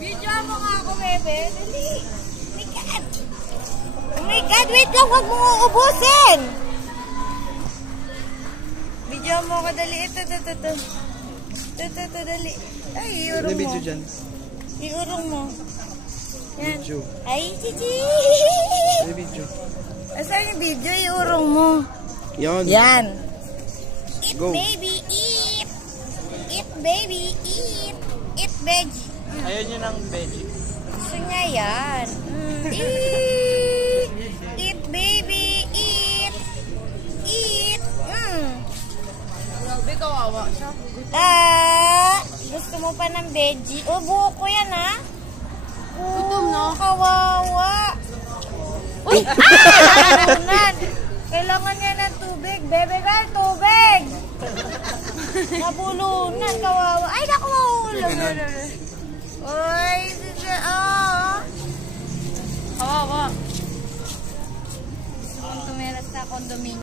Video mo nga ako, bebe. Dali. Oh my God. Oh my God, wait lang. Huwag mong uubusin. Video mo ako, dali. Ito. Dali. Ay, iurong mo. Ano video dyan? Iurong mo. Yan. Video. Ay, chichi. Ano video? Asan yung video? Iurong mo. Yan. Yan. Eat, Go. baby, eat. Eat, baby, eat. Eat, veggie. Ayaw nyo ng veggie. Gusto niya yan. Eat. Eat, baby, eat. Eat. Grabe, kawawa siya. Gusto mo pa ng veggie? O, buko yan, ha? Gutom, no? Kawawa. Uy! Nabunan. Kailangan niya ng tubig. Bebe girl, tubig! Nabulunan, kawawa. Ay, naku, mahulog. Uy, siya, Kawawa. Kung tumeras sa condominium.